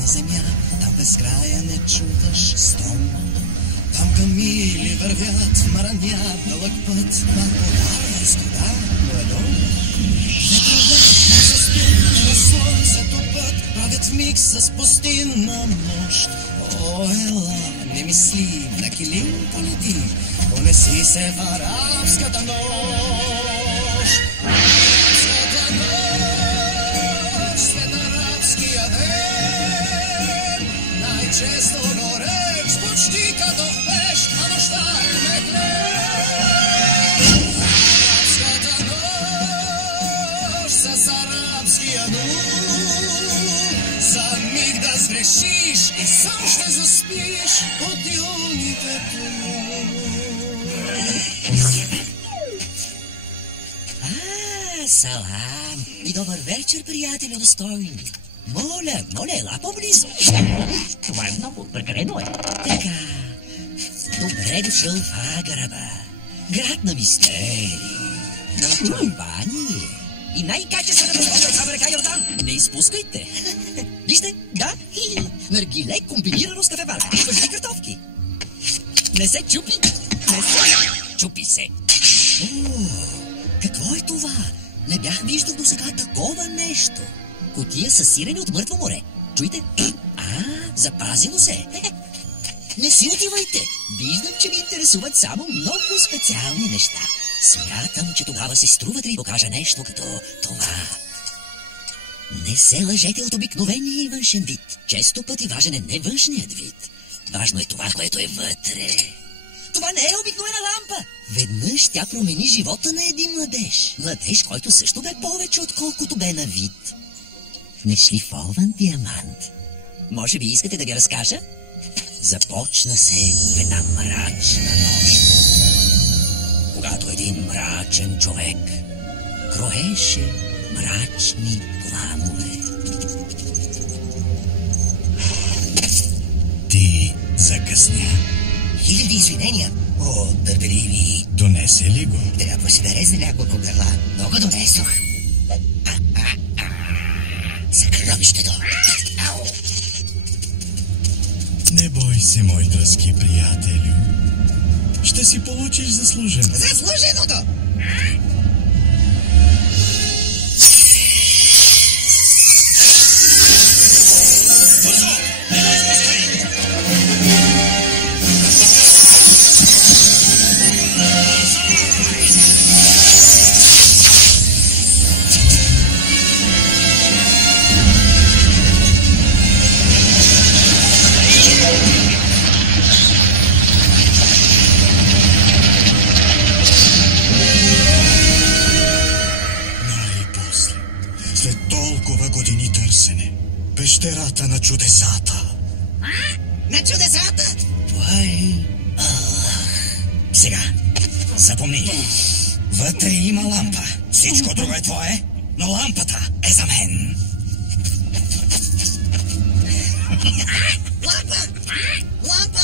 на земя, там безкрая не чуваш стон. Там камили вървят мараня, дълъг път, малко скуда, но е дом. Ветрове се спят на слънцето път, правят миг с пустинна нощ. О, ела, не мисли, на килим полети, понеси се в арабската нощ. Арабската нощ, след арабския ден, най-често гореш, почти като пещ, а нощта е меглен. Арабската нощ с арабския дух, за миг да сгрешиш и сам ще заспиш под юните Салам и добър вечер, приятели достойни. Моля, ела по-близо. Това е много, прекалено е. Така, добре дошъл в Агараба, град на мистерии, на компания и най-качествената фабрика река Йордан. Не изпускайте. Вижте, да, наргиле комбинирано с кафеварка, свърши картофки. Не се чупи, чупи се. Какво е това? Не бях виждал до сега такова нещо. Кутия със сирене от мъртво море. Чуйте? Запазило се. Не си отивайте. Виждам, че ви интересуват само много специални неща. Смятам, че тогава се струва да ви покажа нещо като това. Не се лъжете от обикновения външен вид. Често пъти важен е не външният вид. Важно е това, което е вътре. Това не е обикновена лампа. Веднъж тя промени живота на един младеж. Младеж, който също бе повече, отколкото бе на вид. Нешлифован диамант. Може би искате да ви разкажа? Започна се в една мрачна нощ, когато един мрачен човек кроеше мрачни планове. Ти закъсня. Хиляди извинения. О, търпеливи. Донесе ли го? Трябва си да резне няколко гърла. Много донесох. За гробището. Ау! Не бой се, мой дръзки приятелю. Ще си получиш заслужено. Заслуженото! Пещерата на чудесата. На чудесата? Това е... Сега, запомни. Вътре има лампа. Всичко друго е твое, но лампата е за мен. Лампа! Лампа!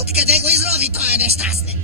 Откъде го изрови този нещастник?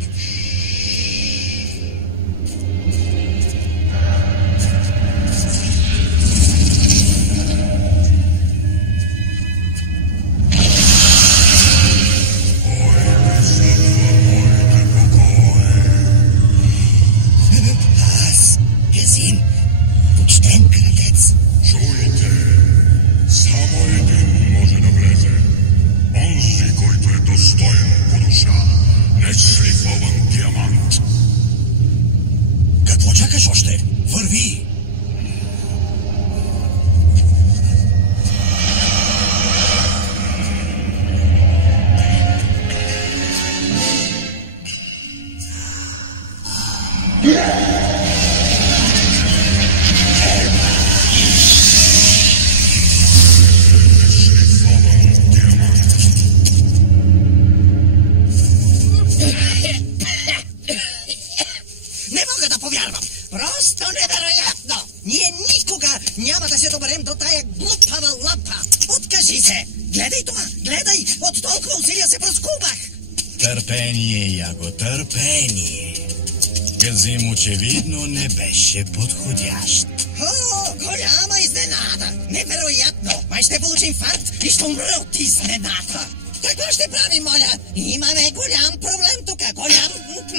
Очевидно не беше подходящ. О, голяма изненада! Невероятно! Май ще получи инфаркт и ще умре от изненада. Какво ще правим, моля? Имаме голям проблем тук, голям.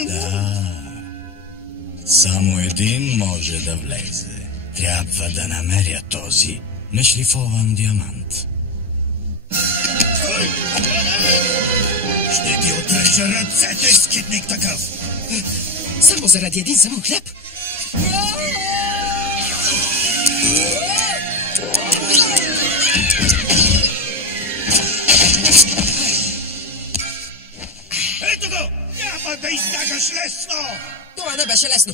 Да. Само един може да влезе. Трябва да намеря този нешлифован диамант. Ще ти отрежа ръцете, скитник такъв! Само заради един само хляб. Ето го! Няма да издагаш лесно! Това не беше лесно.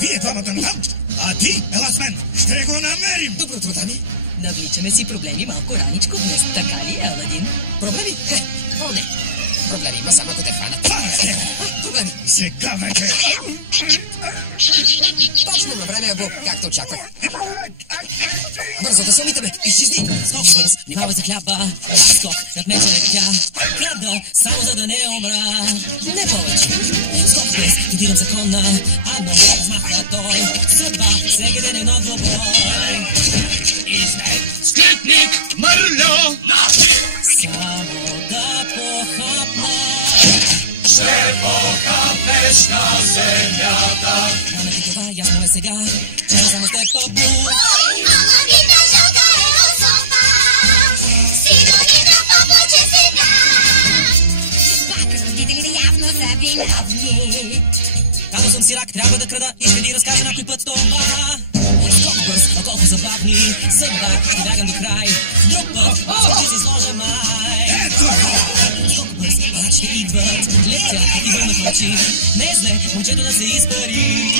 Вие двамата натам, а ти, ела с мен! Ще го намерим! Добро утро, дами. Навличаме си проблеми малко раничко днес, така ли, Аладин? Проблеми? О, не. Проблеми има само ако те хванат. Проблеми. Сега вече! Точно на време, Абу, както очаквах. Бързо да се умитаме. Изчезни. Скок бърз, внимавай за хляба. Скок, над меча летя. Крада, само за да не умра. Не повече. Скок бърз, кидирам закона. Ано, размахва той. Съдба, всеки ден едно двобой. Скитник Мърльо! Само да похапна. Ще покапеш на земята! Маме ти това ясно е сега, че само с теб Абу. Ой, Аладина жалка е особа, синонина облаче сега. Пак родителите явно са виновни. Казал съм си рак, трябва да крада и ще ви разкажа някой път това. Скок бърз, а колко забавни, съдба, ще бягам до край. Друг път, ще се изложа май. Скок бърз, пак ще идват, летят и върнат очи. Не е зле, момчето да се изпари.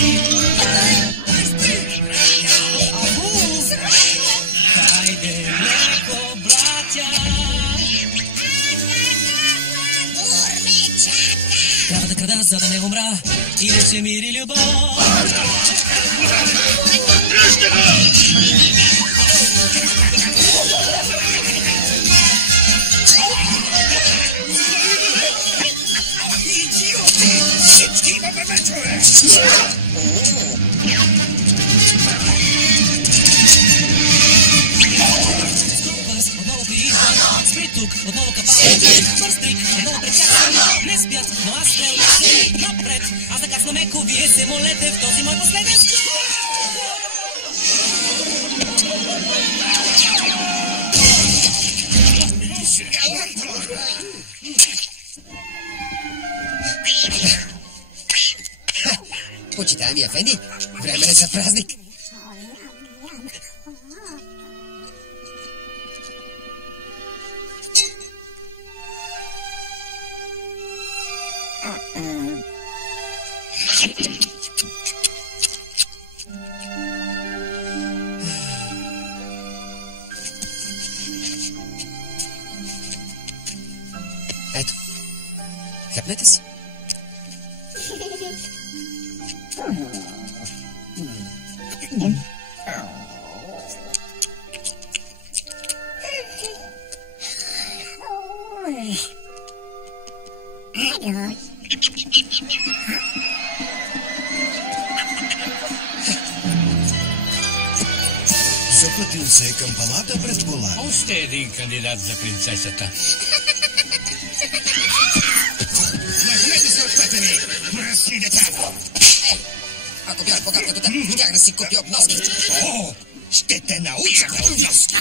Абу! Хайде, леко, братя! Трябва да крада, за да не умра, иначе мир и любов. Идиоти! Всички имаме мечове! Бърз, отново прииждам, спри тук, отново капал. Бърз трик, отново пречаквам. Не спят, но аз стрелям напред. Аз да кацна меко, вие се молете в този мой последен скок. Почитаеми Афенди, време е за празник. Ето, хапнете си. Запътил се е към палата пред кола. Още един кандидат за принцесата. Махнете се от пътя ми, мръсни деца! Ако бях богат като теб, щях да си купя обноски. О, ще те науча на обноски!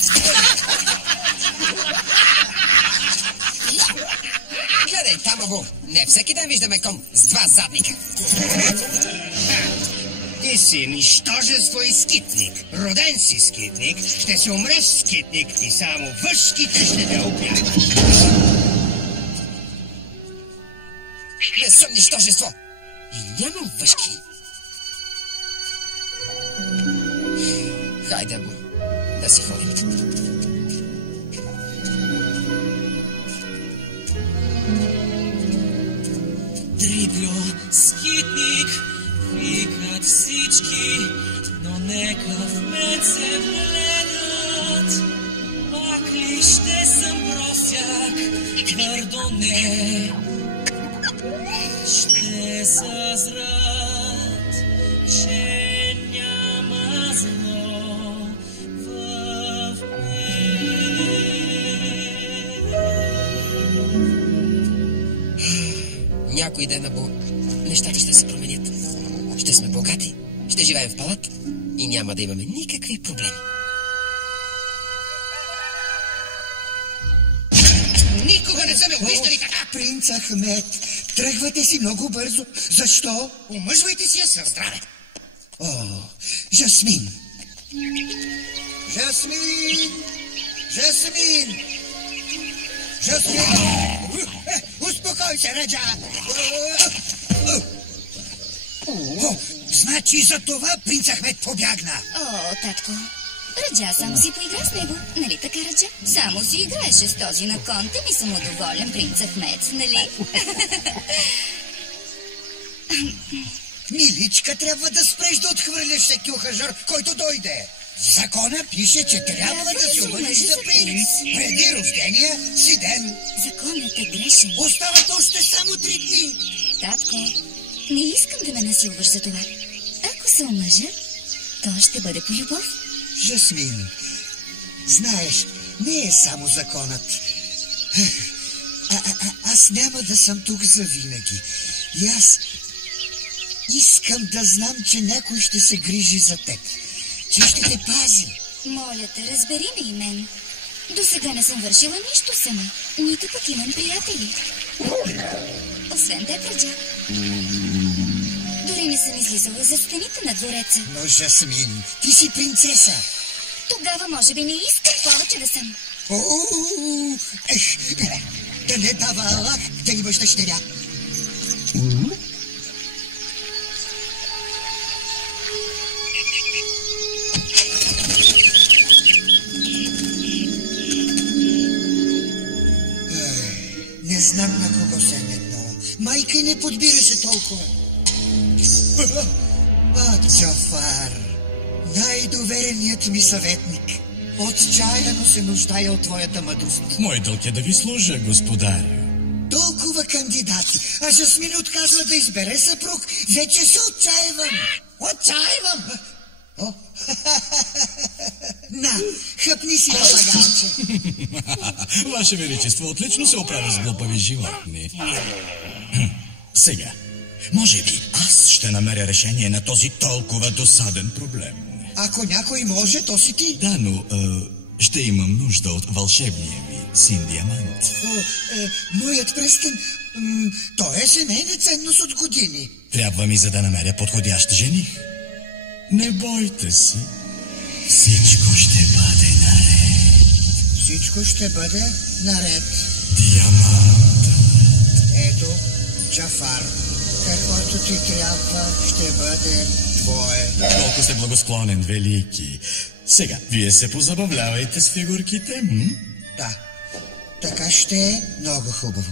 Гледай там, Абу. Не всеки ден виждаме кон с два задника. Ти си нищожество и скитник. Роден си скитник, ще си умреш скитник и само въшките ще те опряват. Не съм нищожество. И нямам въшки. Хайде, Абу, да си ходим. Дриблю, скитник, викат всички, но нека в мен се вгледат. Пак ли ще съм просяк, твърдо не. Ще съзрат, че няма зло в Някой ден, Абу, нещата ще се променят. Ще сме богати, ще живеем в палат и няма да имаме никакви проблеми. Никога не са ме обиждали така! Принц Ахмед, тръгвате си много бързо. Защо? Омъжвайте си я със здраве. О, Жасмин! Жасмин! Жасмин! Жасмин! Успокой се, Раджа! Значи за това принц Ахмед побягна. О, татко, Раджа само си поигра с него, нали така, Раджа? Само си играеше с този на конте, ми съм удоволен принц Ахмед, нали? Миличка, трябва да спреш да отхвърляш всеки ухажър, който дойде. В закона пише, че трябва да се омъжиш за принц преди рождения си ден. Законът е грешен. Остават още само 3 дни. Татко, не искам да ме насилваш за това. Ако се омъжа, то ще бъде по любов. Жасмин, знаеш, не е само законът. Аз няма да съм тук завинаги. И аз искам да знам, че някой ще се грижи за теб. Че ще те пази. Моля те, разбери ме и мен. До сега не съм вършила нищо сама. Нито пък имам приятели. Освен теб, Раджа. Дори не съм излизала за стените на двореца. Но, Жасмин, ти си принцеса. Тогава може би не искам повече да съм. Да не дава Аллах да имаш дъщеря. Не знам на кого се е метнала. Майка не подбираше толкова. Джафар, най-довереният ми съветник. Отчаяно се нуждая от твоята мъдрост. Мой дълг е да ви служа, господарю. Толкова кандидати, а Жасмин отказва да избере съпруг. Вече се отчаивам. Отчаивам! На, хъпни си папагалче. Ваше Величество, отлично се оправя с глупави животни. Сега, може би аз ще намеря решение на този толкова досаден проблем. Ако някой може, то си ти. Да, но ще имам нужда от вълшебния ми син Диамант. Моят пръстен, той е семейна ценност от години. Трябва ми, за да намеря подходящ жених. Не бойте се. Всичко ще бъде наред. Всичко ще бъде наред. Диамант. Ето, Джафар, каквото ти трябва, ще бъде твое. Колко сте благосклонен, велики. Сега, вие се позабавлявайте с фигурките, Да, така ще е много хубаво.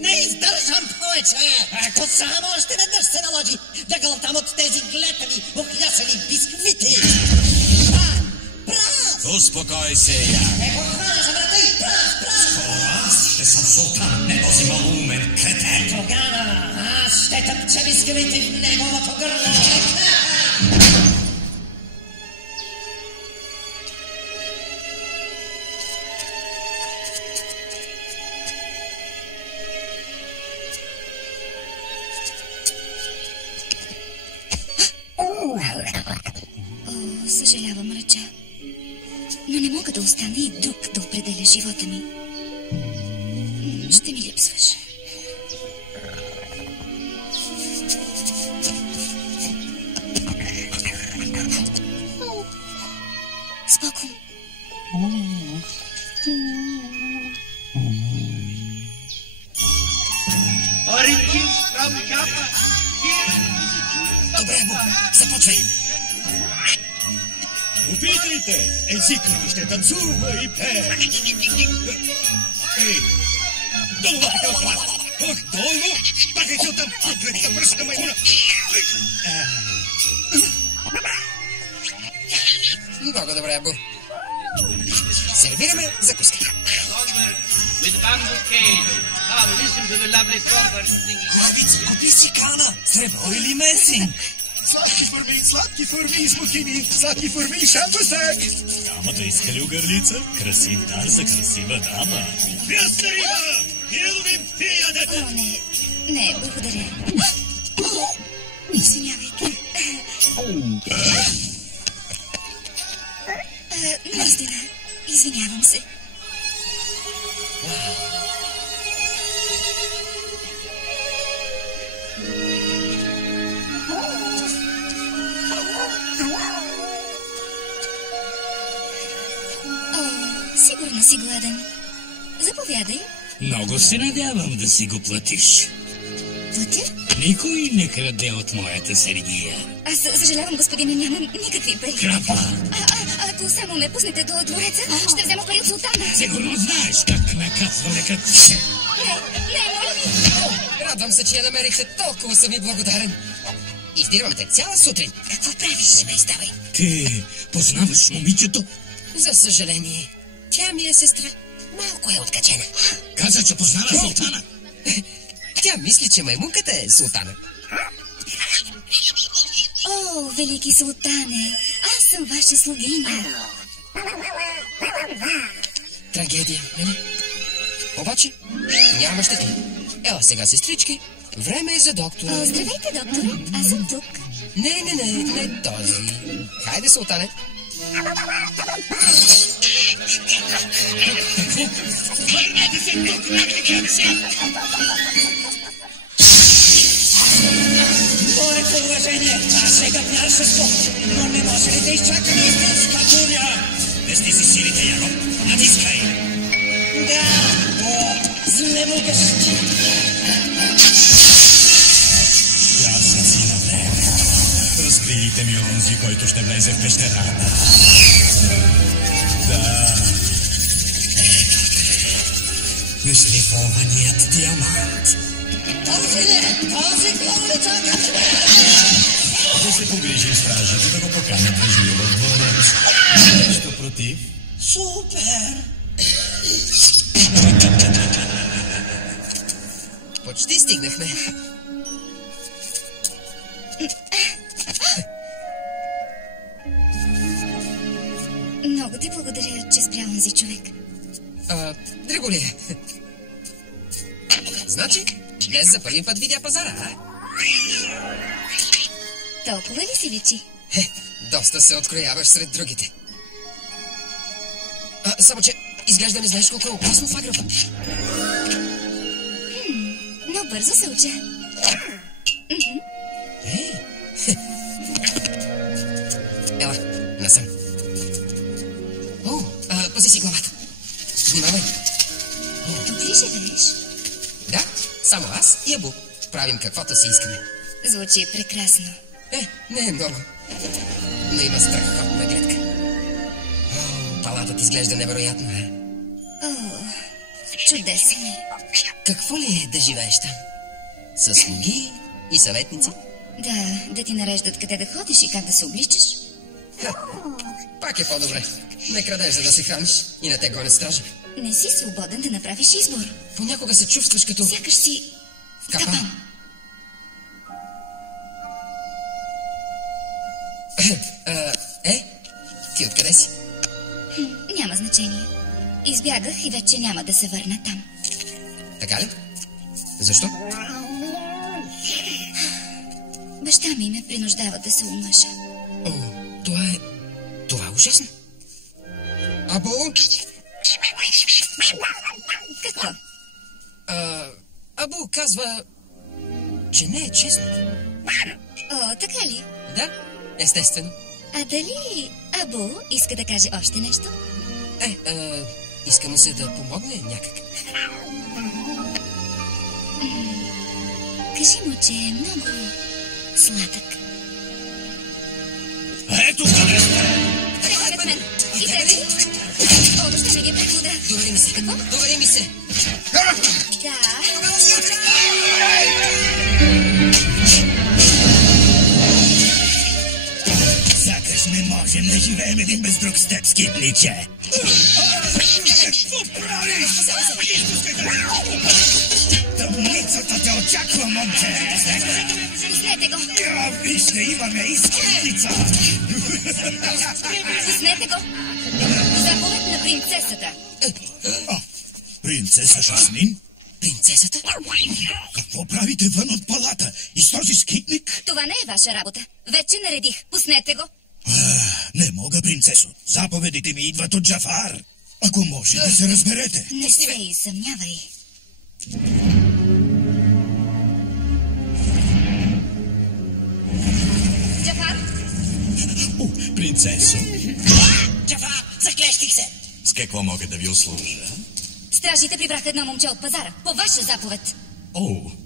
Не издържам повече! Ако само още веднъж се наложи да гълтам от тези глетави, охлясани бисквити! Прав! Успокой се, я. Еко хвана за врата и прав! Скоро аз ще съм султан, не този малумен кретен. Тогава аз ще тъпча бисквити в неговото гърло! Съжалявам, Раджа. Но не мога да остана и друг да определя живота ми. Ще ми липсваш. Спокойно. Добре, Бо, започвай. Опитайте! Езикът ми ще танцува и пее. Ей! Долу, лапите от това! Долу! Пахай се оттам! Проклетата мръсна маймуна! Много добре, Бо. Сервираме закуска. With bamboo cane. Come, listen to the lovely songbirds singing. Лавиц, купи си кана. Сребро или месинг? Сладки форми, смокини, сладки форми, шампусак. Дамата иска ли огърлица? Красив дар за красива дама. Пряста риба! О, не, благодаря. Извинявайте. Наистина, извинявам се. Сигурно си гладен. Заповядай. Много се надявам да си го платиш. Платя? Никой не краде от моята Сергия. Аз съжалявам, господине, нямам никакви пари. Крапа! Ако само ме пуснете до двореца, ще взема пари от султана. Сигурно знаеш как наказва лекът. Не, моля ви. Радвам се, че я намерихте. Толкова съм ви благодарен. Издирвам те цяла сутрин. Какво правиш? Не ме издавай. Ти познаваш момичето? За съжаление, тя ми е сестра. Малко е откачена. Каза, че познава султана. Тя мисли, че маймунката е султана. О, велики султане, аз съм ваша слугиня. Трагедия, нали? Обаче, няма щети. Ела сега, сестрички, време е за доктора. О, здравейте, докторе, аз съм тук. Не този. Хайде, султане. Върнете се тук, нагликанци! Моето уважение, аз сега княжество, но не може ли да изчакаме истинска буря? Вести си силите, Яно, натискай! Да, о, злемогъщи! Пясъци на време. Разкрийте ми онзи, който ще влезе в пещерата. Да. Шлифованият диамант. Този главно чака! Да се погрижим стражите, да го поканят да живе в дворец. Нещо против? Супер! Почти стигнахме. Много ти благодаря, че спря онзи човек. Драгулия. Значи, днес за първи път видя пазара, а? Толкова ли си личи? Доста се открояваш сред другите. Само, че изглежда не знаеш колко е опасно в аграфа. Но бързо се уча. Ела, насам. О, пази си главата. Внимавай. Тук ли живееш? Да, само аз и Абу. Правим каквото си искаме. Звучи прекрасно. Не е много. Но има страхотна гледка. Палатът изглежда невероятно, а? О, чудесен е. Какво ли е да живееш там? С слуги и съветници? Да ти нареждат къде да ходиш и как да се обличаш. Пак е по-добре. Не крадеш, за да се храниш и не те гонят стражи. Не си свободен да направиш избор. Понякога се чувстваш като... Сякаш си в капан. Ти откъде си? Няма значение. Избягах и вече няма да се върна там. Така ли? Защо? Баща ми ме принуждава да се омъжа. О, това е ужасно. Абу? Какво? Абу казва, че не е честно. О, така ли? Да, естествено. А дали Абу иска да каже още нещо? Иска му се да помогне някак. Кажи му, че е много сладък. Ето къде сте! Пред мен! И тебе? О, ще ми ги прекуда. Довери ми се. Какво? Довери ми се. Да. Сякаш не можем да живеем един без друг с теб, скитниче. Какво правиш? Тъмницата те очаква, момче. Пуснете го. Вижте, имаме и скитница. Пуснете го. Заповед на принцесата. Принцеса Жасмин? Принцесата? Какво правите вън от палата? И с този скитник? Това не е ваша работа. Вече наредих. Пуснете го. Не мога, принцесо. Заповедите ми идват от Джафар. Ако може да се разберете. Не се и съмнявай. Джафар? Принцесо, Джафар, заклещих се! с какво мога да ви услужа? Стражите прибраха едно момче от пазара. По ваша заповед.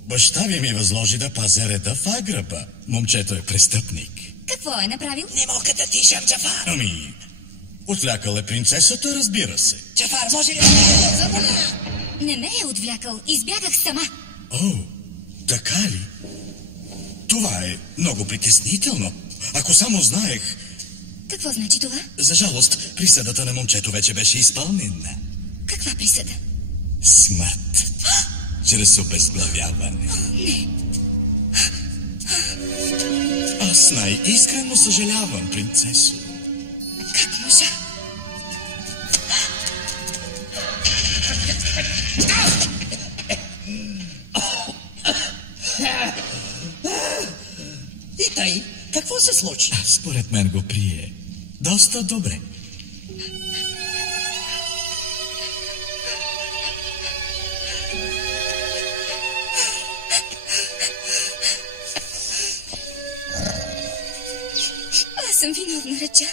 Баща ви ми възложи да пазя реда в Аграба. Момчето е престъпник. Какво е направил? Не мога да дишам, Джафар! Отвлякал е принцесата, разбира се. Джафар, може ли да заболя? Не ме е отвлякал. Избягах сама. Така ли? Това е много притеснително. Ако само знаех... Какво значи това? За жалост, присъдата на момчето вече беше изпълнена. Каква присъда? Смърт. Чрез обезглавяване. Не. Аз най-искрено съжалявам, принцесо. Как можа? И тъй, какво се случи? Според мен го прие. Доста добре. Аз съм виновна, Раджа.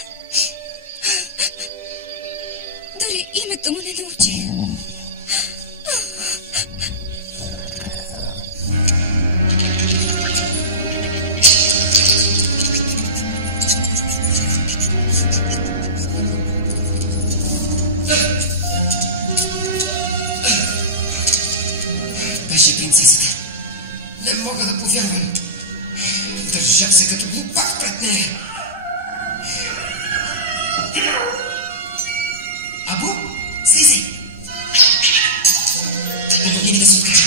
Дори името му не научих. Беше принцесата. Не мога да повярвам. Държах се като глупак пред нея. Абу, слизай! Помогни ми да се откача.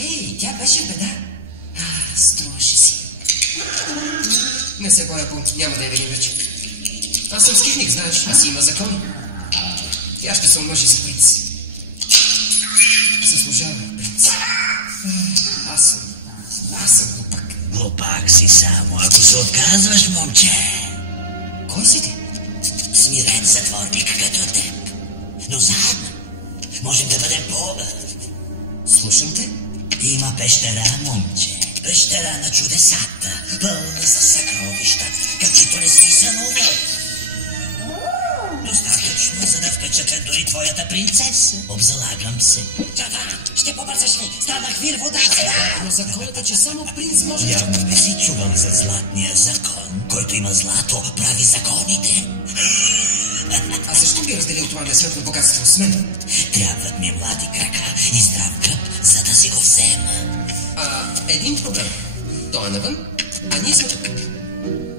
Ей, тя беше в беда. Струваше си. Не се боя, Абу, няма да я видим вече. Аз съм скитник, знаеш, аз си има закон. Тя ще се омъжи за принц. Заслужава, принц. Аз съм глупак. Глупак си само, ако се отказваш, момче. Кой си ти? Смирен затворник като теб. Но заедно можем да бъдем Слушам те. Има пещера, момче. Пещера на чудесата, пълна с съкровища, каквито не си сънувал. Достатъчно, за да вкачат дори твоята принцеса. Обзалагам се. Джафар, ще побързаш ли? Станах вир вода. Но законът е, че само принц може... Явно не си чувал за златния закон. Който има злато, прави законите. А защо би разделил това несметно богатство с мен? Трябват ми млади крака и здрав гръб, за да си го взема. Един проблем. Той е навън, а ние сме тук.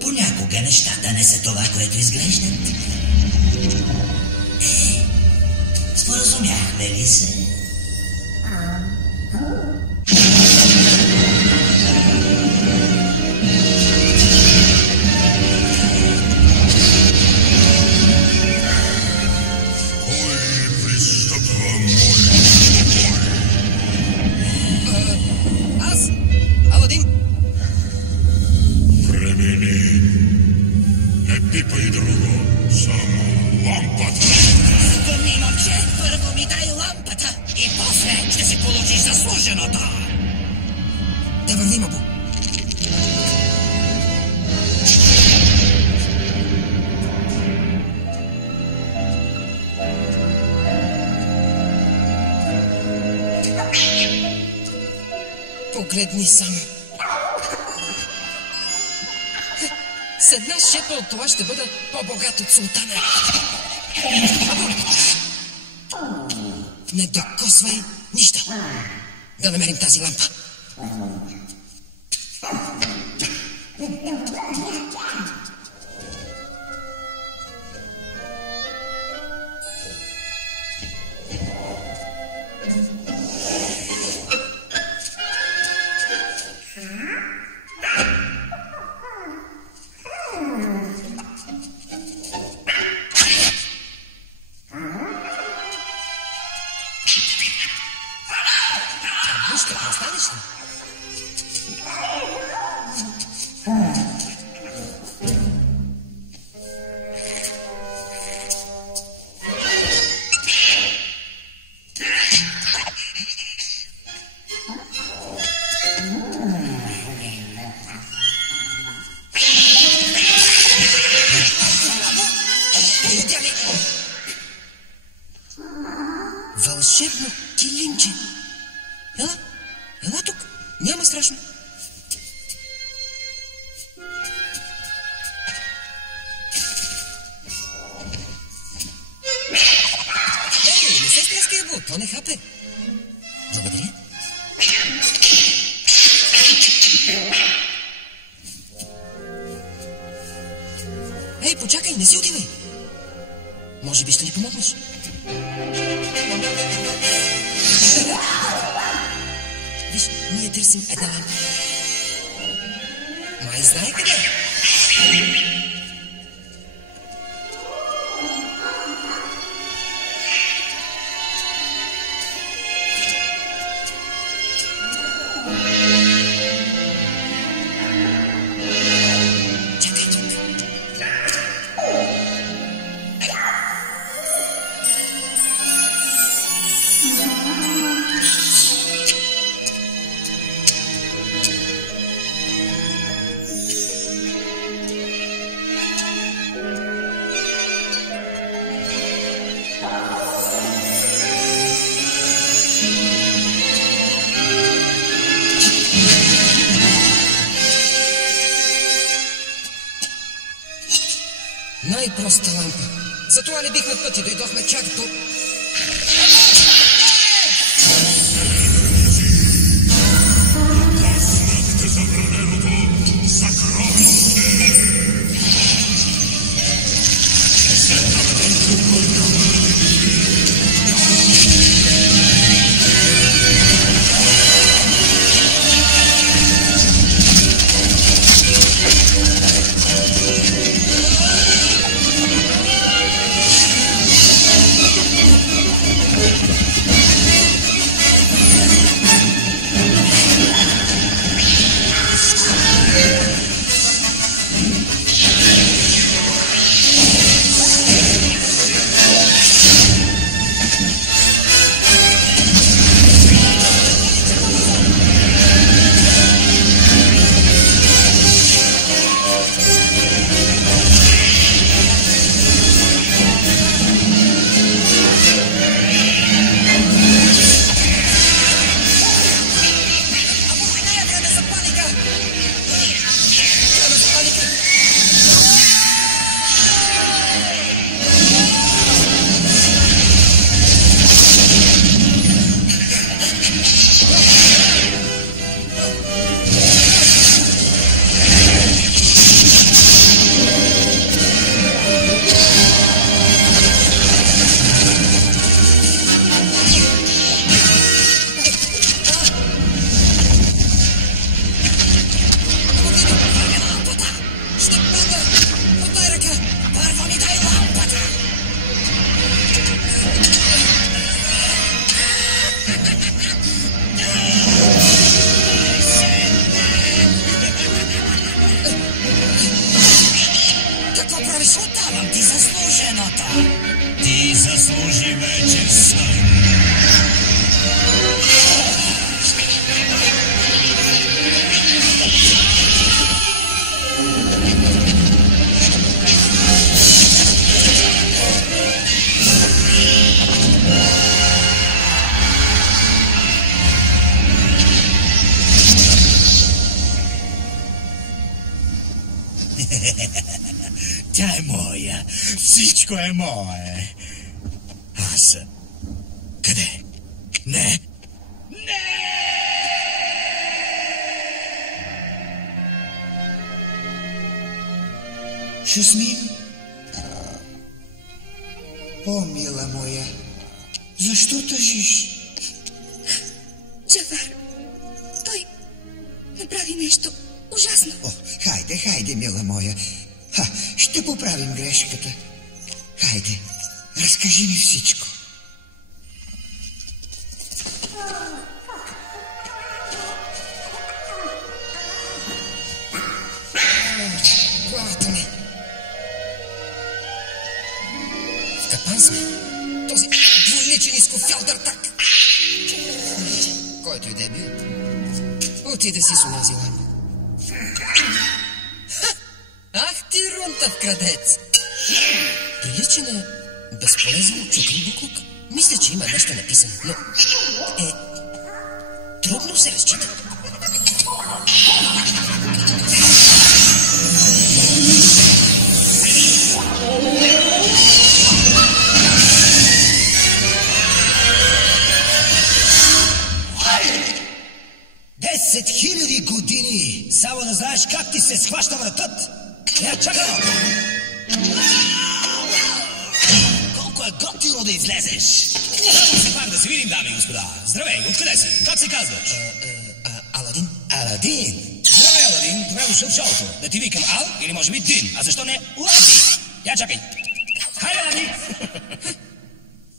Понякога нещата не са това, което изглеждат. Споразумяхме ли се? Аз? Аладин? Премини. Не пипай друго. Само лампата. Помни, момче, първо ми дай лампата и после ще си получиш заслуженото. Да вървим, Абу. Погледни само. С една шепа от това ще бъда по-богат от султана. Не докосвай нищо. Да намерим тази лампа. Защо не хапе? Благодаря. Ей, почакай, не си отивай. Може би ще ни помогнеш. Виж, ние търсим една лампа. Май знае къде. Най-проста лампа. Затова не бихме пъти, дойдохме чак до... Познахте забраненото съкровище! Отдавам ти заслуженото. Ти заслужи вече сън. Тя е моя. Всичко е мое. Аз... Къде? Не! Не! Жасмин? О, мила моя, защо тъжиш? Джафар, той направи нещо ужасно. О, хайде, мила моя. Ще поправим грешката. Хайде, разкажи ми всичко. Главата ми. В капан сме. Този двуличен изкофялдър так. Който и да е бил. Отиде си с онази лампа. Ах ти, рунтав крадец! Прилича на безполезен чукан буклук. Мисля, че има нещо написано, но трудно се разчита. знаеш как ти се схваща вратът? Я чакай! Колко е готино да излезеш! Все пак да се видим, дами и господа. Здравей, откъде си? Как се казваш? Аладин? Аладин? Здравей, Аладин. Добре дошъл в шоуто. Да ти викам Ал или може би Дин? А защо не Лади? Я чакай. Хайде, Лади!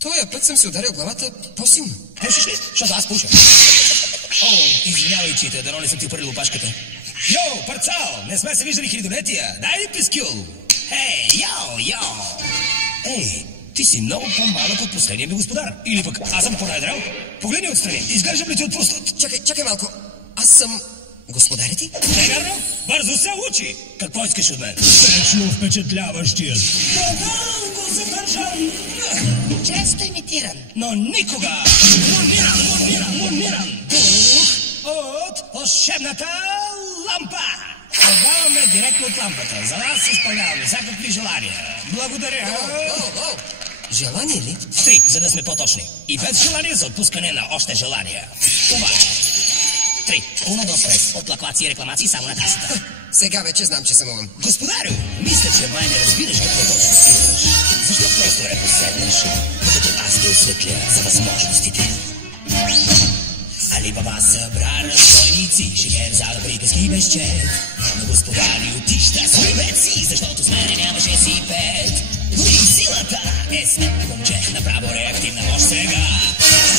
Тоя път съм си ударил главата по-силно. Пушиш ли? Защото аз пуша. О, извинявай, чите, дано не съм ти парил опашката. Йо, парцал, не сме се виждали хилядолетия. Дай ли пискюл? Ей, йо! Ей, ти си много по-малък от последния ми господар. Или пък аз съм по-наедрал. Погледни отстрани, изглеждам ли ти отпуснат? Чакай малко. Аз съм господарят ти? Не, вярно? Бързо се учи! Какво искаш от мен? Вечно впечатляващият. Браво го задържам! Често имитиран. Но никога! Мониран! Дух от вълшебната лампа! Предаваме директно от лампата. За вас изпълняваме всякакви желания. Благодаря! Желание ли? 3, за да сме по-точни. И 5 желания за отпускане на още желания. Това е. 3. Уно до прес. Оплаквации и рекламации само на касата. Сега вече знам, че съм умън. Господарю, мисля, че май не разбираш какво точно искаш. Защо просто не поседнеш, докато аз те осветля за възможностите? Али Баба събра разбойници, шегер зада приказки без чет. Но господарю, ти ще свивеци, защото с мене нямаше си пет. Дори силата е с мен, момче, направо реактивна мощ сега.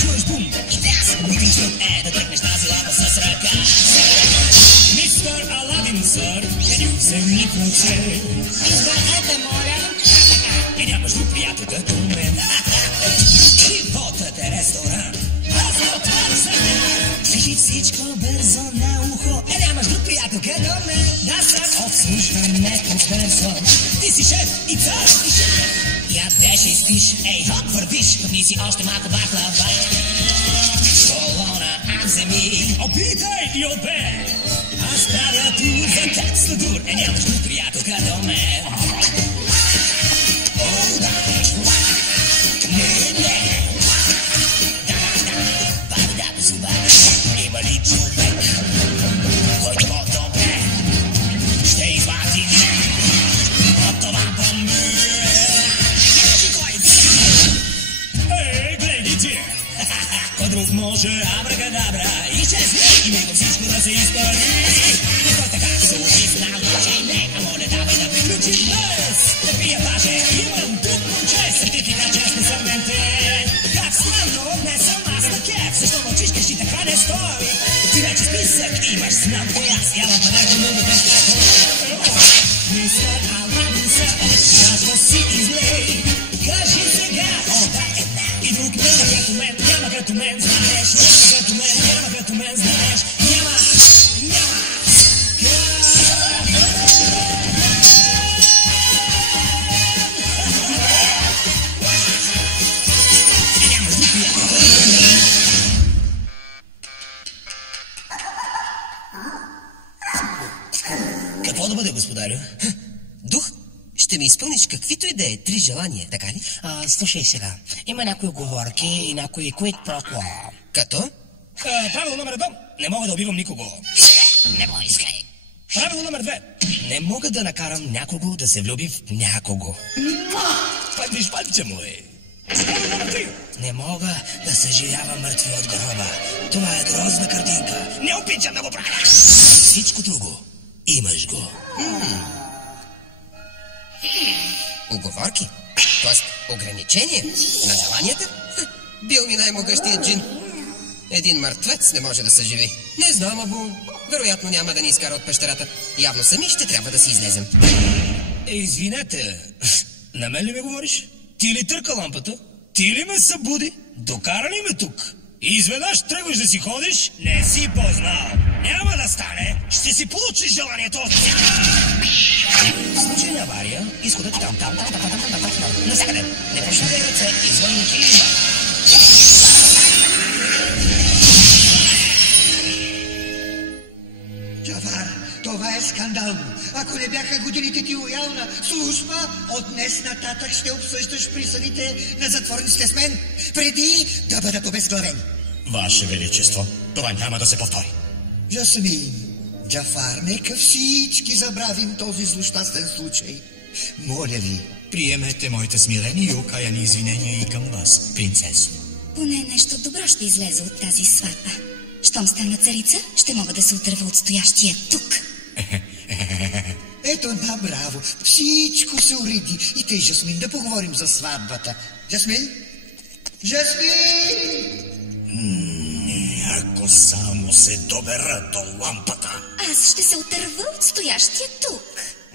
Чуеш бум и тряс, логичен е да тръгнеш тази лапа с ръка. Мистер Аладин, сър, can you send me процент? Изгледайте, моля. И нямаш друг приятел като мен. Животът е ресторант. Аз отваря сега. Кажи всичко бързо на ухо. Нямаш друг приятел като мен. Да съм обслужване консперсон. Ти си шеф и цар и шеф. Ядеш и спиш, ей, хоп, вървиш. Пъвни си още малко баклава. Колона, вземи. Опитай и отбе. Аз правя тур за теб с дур. Нямаш друг приятел като мен. О, да. Не. Баби да зуба. Има ли човек, който по-добре ще извади от това бомбе? Ей, гледай ти! Кой друг може абракадабра и честне и мигом всичко да се изпари? Кой така се узнал, че не, а моля давай да приключи днес. Да пия баже, имам друг момче, сертификат честно съм менте. Как странно, не съм аз на кеф, защо мълчиш, кажи така не стои. Ти вече списък имаш, знам кой аз, яла подарка му да представя. Мистер Аладин, сър, казва си излей. Кажи сега, о да една и друг няма като мен, знаеш, няма като мен, знаеш, няма. Какво да бъде, господарю? Дух, ще ми изпълниш каквито и да е 3 желания, така ли? Слушай сега. Има някои уговорки и някои quid pro quo. Като? Правило номер 1. Не мога да убивам никого. Не го искай. Правило номер 2. Не мога да накарам някого да се влюби в някого. Виж пальче му е. Правило номер 3. Не мога да съживявам мъртви от гроба. Това е грозна картинка. Не обичам да го правя. Всичко друго. Имаш го. Уговорки? Тоест ограничения на желанията? Бил ми най-могъщият джин. Един мъртвец не може да съживи. Не знам, Абу. Вероятно няма да ни изкара от пещерата. Явно сами ще трябва да си излезем. Извинете, на мен ли ми говориш? Ти ли търка лампата? Ти ли ме събуди? Докара ли ме тук? И изведнъж тръгваш да си ходиш? Не си познал. Няма да стане. Ще си получиш желанието. В случай на авария, изходът там. Насякъде. Не прощавай ръце, извън и Джафар, това е скандално. Ако не бяха годините ти лоялна служба, от днес нататък ще обсъждаш присъдите на затворниците с мен, преди да бъдат обезглавени. Ваше Величество, това няма да се повтори. Жасмин, Джафар, нека всички забравим този злощастен случай. Моля ви. Приемете моите смирени и окаяни извинения и към вас, принцесо. Поне нещо добро ще излезе от тази сватба. Щом стана царица, ще мога да се отърва от стоящия тук. Ето, браво. Всичко се уреди. И тъй, Жасмин, да поговорим за сватбата. Жасмин? Жасмин! Ако само се добера до лампата. Аз ще се отърва от стоящия тук.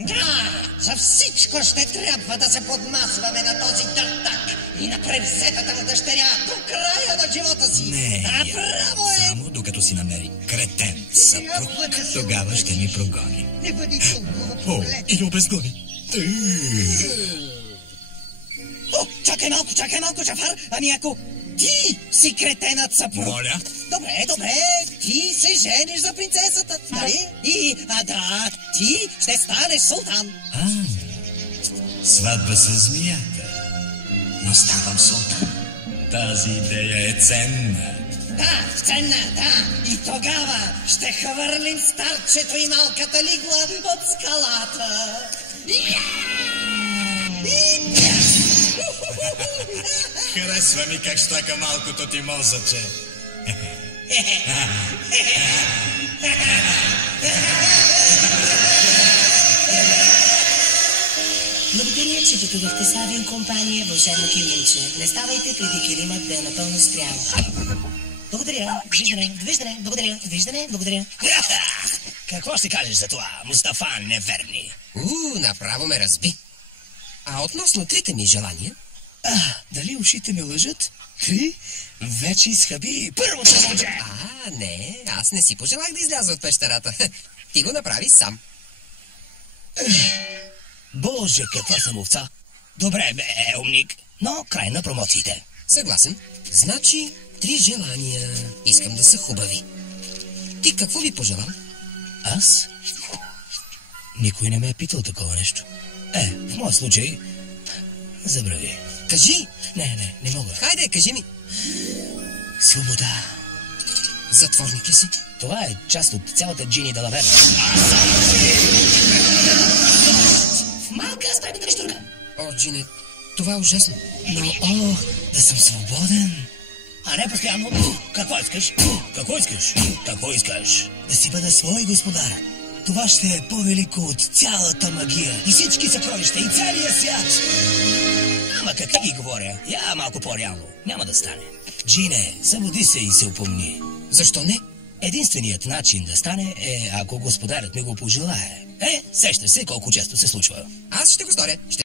Да, за всичко ще трябва да се подмасваме на този търтак и на превзетата му дъщеря до края на живота си. Не, право е! само докато си намери кретен съпруг, тогава ще ми прогони. Не бъди толкова О, проклет. и обезгони. О, чакай малко, Джафар. Ами ако ти си кретенът съпруг... Моля? Добре, ти се жениш за принцесата, нали? И, да, ти ще станеш султан. Сватба с змията. Но ставам султан. Тази идея е ценна. Да, ценна, да. И тогава ще хвърлим старчето и малката лигла от скалата. Харесва ми как щака малкото ти мозъче. Благодаря, че пътувахте с авиокомпания Вълшебно килимче. Не ставайте преди килимът да е напълно спрял. Благодаря. Довиждане. Благодаря. Какво ще кажеш за това, Мустафа Неверни? Направо ме разби. А относно трите ми желания? Дали ушите ми лъжат? 3 вече изхъби първото момче. Не, аз не си пожелах да изляза от пещерата. Ти го направи сам. Боже, каква съм овца. Добре, умник, но край на промоциите. Съгласен. Значи, 3 желания. Искам да са хубави. Ти какво би пожелал? Аз? Никой не ме е питал такова нещо. В моя случай, забрави. Кажи! Не мога. Хайде, кажи ми. Свобода. Затворник ли си? Това е част от цялата Джини Далавера. В малка спребита штурка. О, Джине, това е ужасно. Но, да съм свободен. А не постоянно. Какво искаш? Да си бъда свой господар. Това ще е по-велико от цялата магия. И всички съкровища, и целия свят. Ама какво ги говоря? Я малко по-реално. Няма да стане. Джине, събуди се и се упомни. Защо не? Единственият начин да стане е, ако господарят ми го пожелае. Сещаш се колко често се случва. Аз ще го сторя.